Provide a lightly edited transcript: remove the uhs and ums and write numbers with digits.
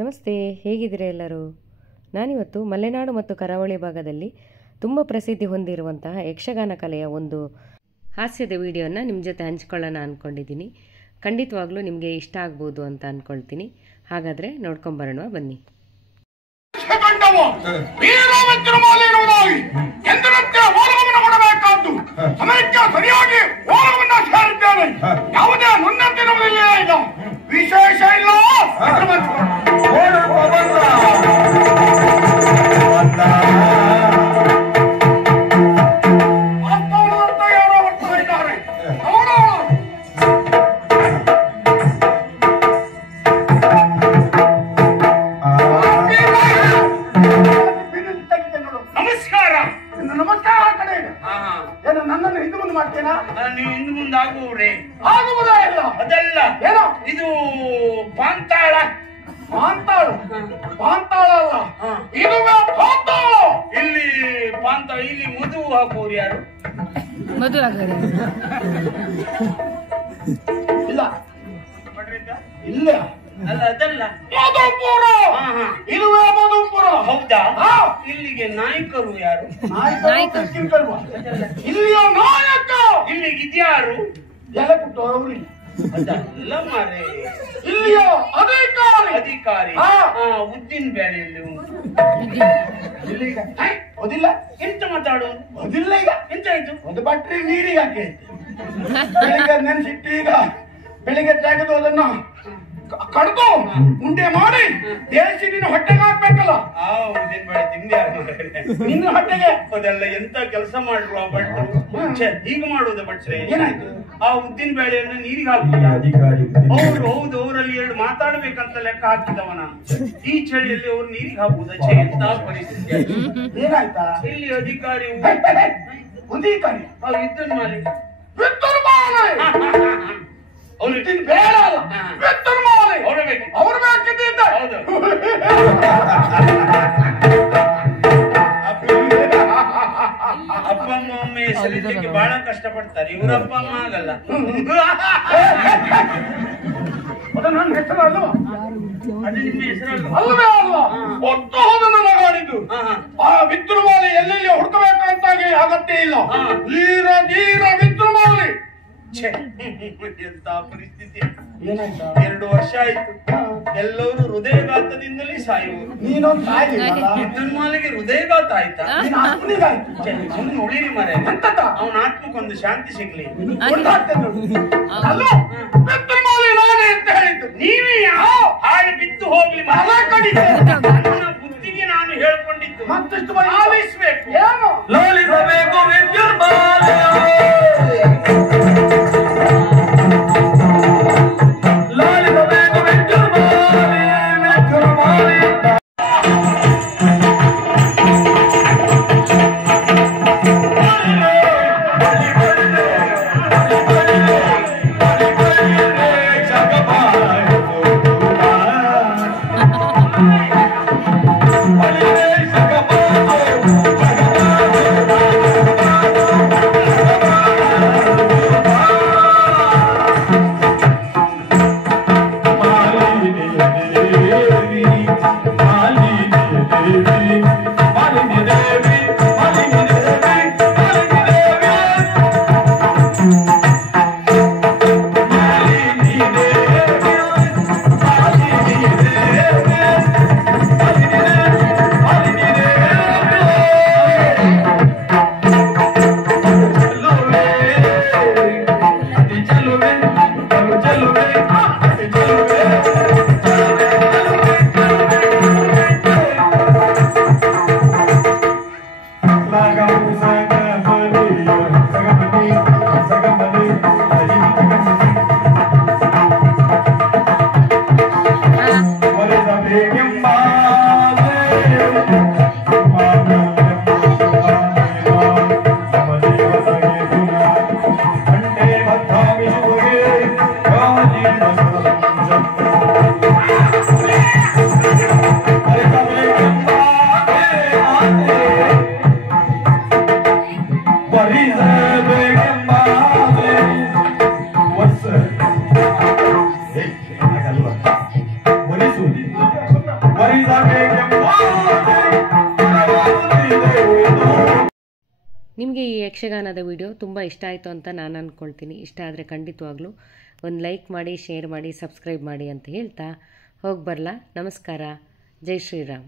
ನಮಸ್ತೆ, ಹೇಗಿದ್ದೀರಾ ಎಲ್ಲರೂ? ನಾನಿವತ್ತು ಮಲೆನಾಡು ಮತ್ತು ಕರಾವಳಿ ಭಾಗದಲ್ಲಿ ತುಂಬ ಪ್ರಸಿದ್ಧಿ ಹೊಂದಿರುವಂತಹ ಯಕ್ಷಗಾನ ಕಲೆಯ ಒಂದು ಹಾಸ್ಯದ ವಿಡಿಯೋನ ನಿಮ್ಮ ಜೊತೆ ಹಂಚ್ಕೊಳ್ಳೋಣ ಅಂದ್ಕೊಂಡಿದ್ದೀನಿ. ಖಂಡಿತವಾಗ್ಲೂ ನಿಮಗೆ ಇಷ್ಟ ಆಗ್ಬೋದು ಅಂತ ಅಂದ್ಕೊಳ್ತೀನಿ. ಹಾಗಾದರೆ ನೋಡ್ಕೊಂಬರೋಣ ಬನ್ನಿ. ವಿಶೇಷ ಇಲ್ಲ. ನನ್ನನ್ನು ಹಿಂದೆ ಮುಂದೆ ಮಾಡ್ತೇನಾ? ನೀವು ಹಿಂದೆ ಮುಂದೆ ಆಗುವ್ರೆ? ಆಗುವುದೇ ಇಲ್ಲ. ಅದಲ್ಲ, ಏನೋ ಇದು ಪಾಂತಾಳ. ಪಾಂತಾಳ ಪಾಂತಾಳ ಅಲ್ಲ, ಇದುವೇ ಪಾಂತಾಳ. ಇಲ್ಲಿ ಪಾಂತಾಳ, ಇಲ್ಲಿ ಮದುವು ಹಾಕುವ್ರು ಯಾರು? ಮದುವೆ ಆಗೋದು ಇಲ್ಲ ಇಲ್ಲ. ಅಲ್ಲ, ಅದಲ್ಲ, ಮಧುಪುರ. ಇದುವೇ ಮಧುಪುರ. ಹೌದಾ? ಇಲ್ಲಿಗೆ ನಾಯಕರು ಯಾರು? ಇಲ್ಲಿಯ ನಾಯಕ ಇಲ್ಲಿಗೆ ಇದ್ಯಾರು? ಎಲೆ ಕೊಟ್ಟವರು. ಅದಲ್ಲ ಮಾರೆ, ಇಲ್ಲಿಯ ಅಧಿಕಾರಿ. ಅಧಿಕಾರಿ ಉದ್ದಿನ ಬೇಳೆಯಲ್ಲಿ ಉಂಟು. ಇಲ್ಲಿಗ ಓದಿಲ್ಲ. ಎಂತ ಮಾತಾಡು? ಓದಿಲ್ಲ. ಈಗ ಎಂತ ಆಯ್ತು? ಒಂದು ಬಟ್ರಿ ನೀರಿಗೆ ಹಾಕಿ ಬೆಳಿಗ್ಗೆ ನೆನ್ಸಿಟ್ಟು ಈಗ ಬೆಳಿಗ್ಗೆ ತೆಗೆದು ಅದನ್ನು ಕಡ್ದು ಉಂಡೆ ಮಾಡಿ ಬೇಯಿಸಿ ನಿನ್ನ ಹೊಟ್ಟೆಗೆ ಹಾಕ್ಬೇಕಲ್ಲ. ಉದ್ದಿನ ಬೇಳೆ ತಿಂದೆ ನಿನ್ನ ಹೊಟ್ಟೆಗೆ. ಅದೆಲ್ಲ ಎಂತ ಕೆಲಸ ಮಾಡ್ರು ಆ ಭಟ್ರು. ಈಗ ಮಾಡುವುದ ಭಟ್ರೆ? ಏನಾಯ್ತು? ಆ ಉದ್ದಿನ ಬೇಳೆಯನ್ನು ನೀರಿಗೆ ಹಾಕುದ ಅಧಿಕಾರಿ. ಅವ್ರು ಹೌದು, ಅವರಲ್ಲಿ ಎರಡು ಮಾತಾಡ್ಬೇಕಂತ ಲೆಕ್ಕ ಹಾಕಿದವನ. ಈ ಚಳಿಯಲ್ಲಿ ಅವ್ರು ನೀರಿಗೆ ಹಾಕುದ ಎಂತ ಪರಿಸ್ಥಿತಿ. ಏನಾಯ್ತಾ? ಇಲ್ಲಿ ಅಧಿಕಾರಿ ಅಧಿಕಾರಿ ವಿದ್ಯುನ್ ಮಾಲಿಕ ವಿದ್ಯುನ್ ಮಾಲೆ. ಅವ್ರು ಬೇಡ ಅಲ್ಲ, ವಿದ್ಯುನ್ ಮಾಲೆ. ಅವ್ರ ಬೇಕು, ಅವ್ರು ಬೇಕಿದ್ದ. ಹೌದು. ಅಪ್ಪ ಅಮ್ಮ ಒಮ್ಮೆ ಹೆಸರಿದ್ದಕ್ಕೆ ಬಹಳ ಕಷ್ಟಪಡ್ತಾರೆ. ಇವ್ರ ಅಪ್ಪ ಅಮ್ಮ ಆಗಲ್ಲ. ಅದು ನನ್ನ ಹೆಸರು ಅಲ್ವಾ? ಅದು ನಿಮ್ಮ ಹೆಸರಲ್ಲ? ಅಲ್ಲವೇ ಅಲ್ಲ, ಒಟ್ಟು ಹೋದನ್ನು ನಗಾಡಿದ್ದು. ಆ ವಿದ್ಯುನ್ಮಾಲೆ ಎಲ್ಲೆಲ್ಲಿ ಹುಡುಕಬೇಕಂತಾಗಿ ಅಗತ್ಯ ಇಲ್ಲ. ಧೀರ ಧೀರ ವಿದ್ಯುನ್ಮಾಲೆ. ಎಂತ ಪರಿಸ್ಥಿತಿ. ಏನಾಯ್ತಾ? 2 ವರ್ಷ ಆಯ್ತು. ಎಲ್ಲರೂ ಹೃದಯಘಾತದಿಂದಲೇ ಸಾಯುವರು. ನೀನೊಂದು ಸಾಯಿಲ್ಲ. ವಿದ್ಯುನ್ಮಾಲಿಗೆ ಹೃದಯಘಾತ ಆಯ್ತಾ? ಸುಮ್ಮನೆ ಉಳಿರಿ ಮರೆ. ಅವನ ಆತ್ಮಕ್ಕೊಂದು ಶಾಂತಿ ಸಿಗ್ಲಿ. ಅಲ್ಲ, ವಿದ್ಯುನ್ಮಾಲೆ ನಾನೇ ಅಂತ ಹೇಳಿದ್ದು. ನೀವೇ ಹಾಳು ಬಿದ್ದು ಹೋಗ್ಲಿ. ನನ್ನ ಬುದ್ಧಿಗೆ ನಾನು ಹೇಳ್ಕೊಂಡಿದ್ದು ಮತ್ತಷ್ಟು ಆಲಿಸ್ಬೇಕು. ಏನು ಲೋಲಿಸಬೇಕು ವಿದ್ಯುನ್ಮಾಲೆ. ನಿಮಗೆ ಈ ಯಕ್ಷಗಾನದ ವಿಡಿಯೋ ತುಂಬ ಇಷ್ಟ ಆಯಿತು ಅಂತ ನಾನು ಅಂದ್ಕೊಳ್ತೀನಿ. ಇಷ್ಟ ಆದರೆ ಖಂಡಿತವಾಗ್ಲೂ ಒಂದು ಲೈಕ್ ಮಾಡಿ, ಶೇರ್ ಮಾಡಿ, ಸಬ್ಸ್ಕ್ರೈಬ್ ಮಾಡಿ ಅಂತ ಹೇಳ್ತಾ ಹೋಗಿ ಬರಲಾ. ನಮಸ್ಕಾರ. ಜೈ ಶ್ರೀರಾಮ್.